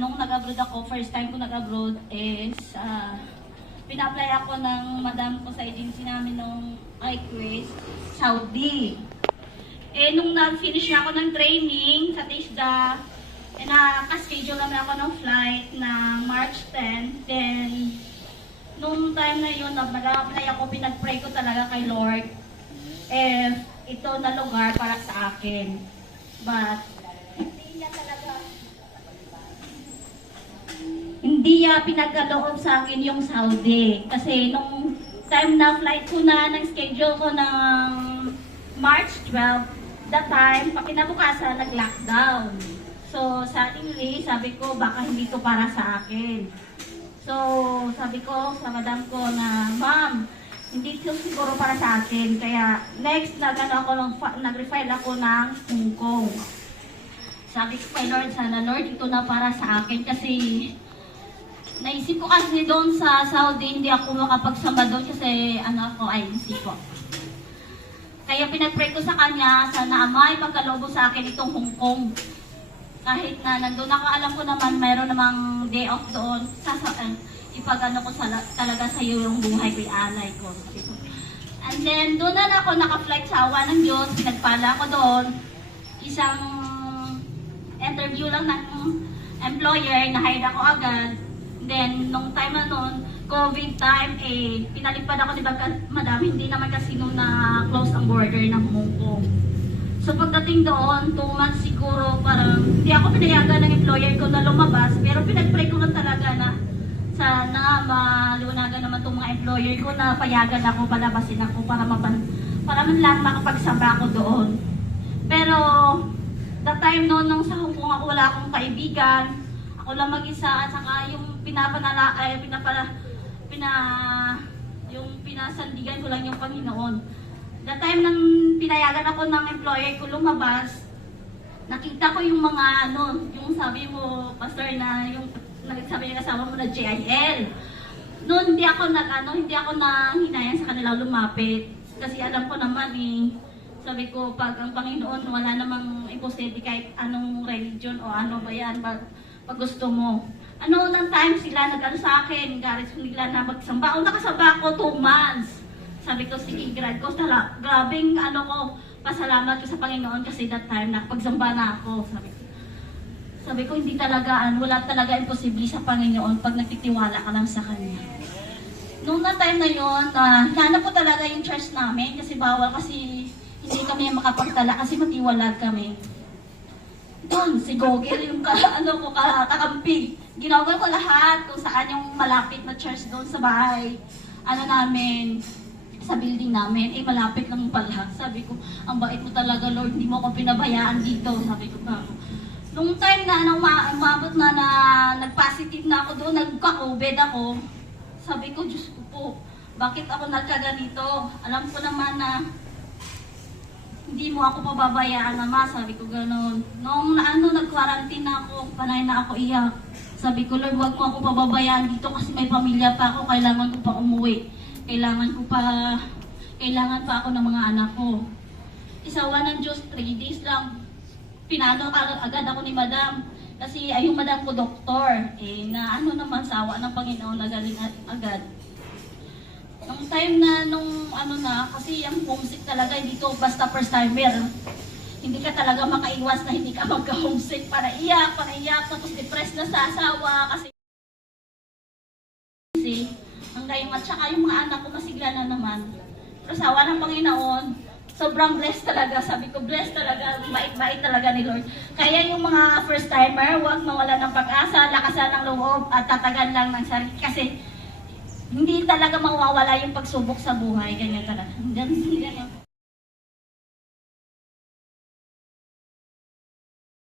Nung nag-abroad ako, first time ko nag-abroad is pina-apply ako ng madam ko sa agency namin nung iQuest, Saudi. Nung nag-finish na ako ng training sa TISDA, naka-schedule naman ako ng flight ng March 10. Then, nung time na yun, nag-apply ako, pinag-pray ko talaga kay Lord ito na lugar para sa akin. But, hindi niya pinagkaloob sa akin yung Saudi. Kasi nung time na flight ko na, ng schedule ko ng March 12, that time, kinabukasan, nag-lockdown. So, suddenly, sabi ko, baka hindi to para sa akin. So, sabi ko sa madam ko na, ma'am, hindi ito siguro para sa akin. Kaya, next, nag-refile ako ng Hong Kong. Sabi ko kay Lord, sana Lord, ito na para sa akin. Kasi, naisip ko kasi doon sa Saudi, hindi ako makapagsamba doon kasi ako, INC po. Kaya pinag-pray ko sa kanya, sana Ama, ipagkaloob sa akin itong Hong Kong. Kahit na nandun ako, alam ko naman, mayroon namang day off doon. Ipag-ano ko talaga sa iyo yung buhay ko, alay ko. And then, doon na ako naka-flight sa awa ng Diyos. Pinagpala ko doon. Isang interview lang ng employer, na-hire ako agad. Then, nung time na noon, COVID time, pinalipad ako, di ba, madam, hindi naman kasi nung na-close ang border ng Hong Kong. So, pagdating doon, 2 months siguro, parang, hindi ako pinayagan ng employer ko na lumabas, pero pinag-pray ko lang talaga na sana malunagan naman itong mga employer ko na payagan ako, palabasin ako para man lang makapagsaba ako doon. Pero, that time noon, nung sa Hong Kong ako, wala akong kaibigan, ako lang mag-isa, at saka yung yung pinasandigan ko lang yung Panginoon. That time nang pinayagan ako ng employer ko lumabas, nakita ko yung mga yung sabi mo, pastor, na yung nagsabi ng asawa mo na JIL. Noon hindi ako hinayang sa kanila lumapit. Kasi alam ko naman sabi ko, pag ang Panginoon wala namang imposible kahit anong religion o ano ba yan, pag gusto mo. Ng time sila sa akin, garis nila na magsamba. Nakasamba ako 2 months. Sabi ko, sige, grad ko, grabing pasalamat ko sa Panginoon kasi that time, nakapagsamba na ako. Sabi ko, hindi talaga, wala talaga imposible sa Panginoon pag nagtitiwala ka lang sa Kanya. Noong na time na yun, hanap ko talaga yung church namin kasi bawal kasi hindi kami makapagtala kasi matiwalag kami. Doon, si Google, yung kakampi. Ginagawa ko lahat kung saan yung malapit na church doon sa bahay. Namin, sa building namin, malapit lang pala. Sabi ko, ang bait mo talaga, Lord, hindi mo ako pinabayaan dito. Sabi ko ba. Nung time na umabot na nag-positive na ako doon, nagka-COVID ako. Sabi ko, Diyos ko po, bakit ako nagkaganito? Alam ko naman na hindi mo ako pababayaan, Ama. Sabi ko gano'n. Nung nag-quarantine na ako, panay na ako iyak. Sabi ko, Lord, huwag mo ako pababayaan dito kasi may pamilya pa ako, kailangan ko pa umuwi. Kailangan pa ako ng mga anak ko. Isawa ng Diyos, 3 days lang. Pinano agad ako ni Madam. Kasi yung Madam ko doktor. Naman, sawa ng Panginoon, nagaling agad. Nung time na, kasi yung homesick talaga, hindi to basta first timer. Hindi ka talaga makaiwas na hindi ka magka-homesick para iyak, tapos depressed na sa asawa. Kasi hanggang at saka yung mga anak ko masigla na naman. Pero sawa ng Panginoon, sobrang blessed talaga. Sabi ko, blessed talaga, bait-bait talaga ni Lord. Kaya yung mga first timer, huwag mawala ng pag-asa, lakasan ng loob at tatagan lang ng sarili. Kasi hindi talaga mawawala yung pagsubok sa buhay. Ganyan talaga.